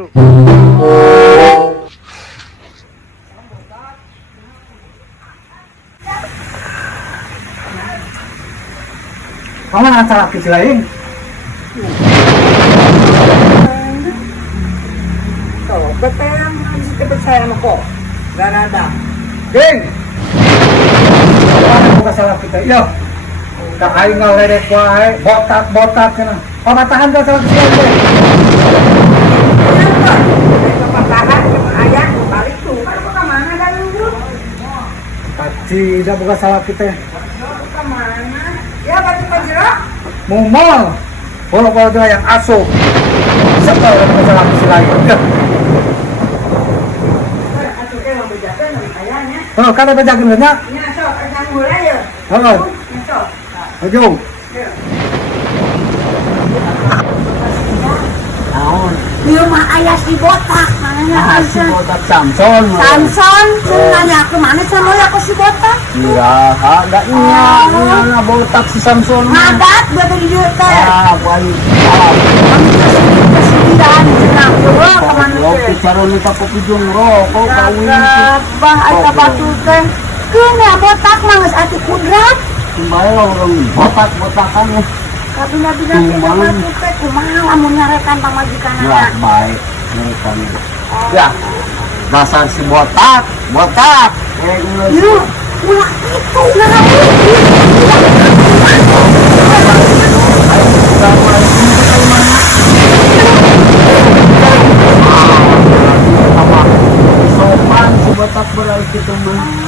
Kamu acara kecil lain? Tuh, betul yang percaya sama kok. Gak ada. Ding! Kamu bukan salah kita, iya. Tak aing ngaledek wae, botak-botak kena. Pamatahan ka salah kecil lain. Kenapa? Pematahan sama ayah balik tuh. Kalau ke mana dah lu? Tidak bukan salah kita. Ke mana? Ya batu panjero. Mumal. Kalau dia yang asuh. Sebab bukan salah kecil lain. Iya. Atuh teh mau bejakeun sama ayahnya. Oh, kada bejakeun nya. Nya sok ada mulai ya. Heeh. Nya sok. Ayo. Naon? Di rumah ayah si botak, mananya Si botak Samson. Samson, nanya ke mana sama ya ke si botak? Kira ada nya botak si Samson. Ngadat buat di dieu teh. Baik. Kami kesulitan cenah eueuh ka mana Lo teh. bicara ni ka pupujung rokok kawin. Bah aya batu teh. Keun ya botak mah geus ati kudrat. Kembali orang botak-botakan ya. Kabina-bina teh batu teh kumaha lamun nyarekan pamajikanana. Ya baik. Mereka ya. Dasar si botak. Yuk, ulah itu ngawur. Sopan si botak berarti itu mah.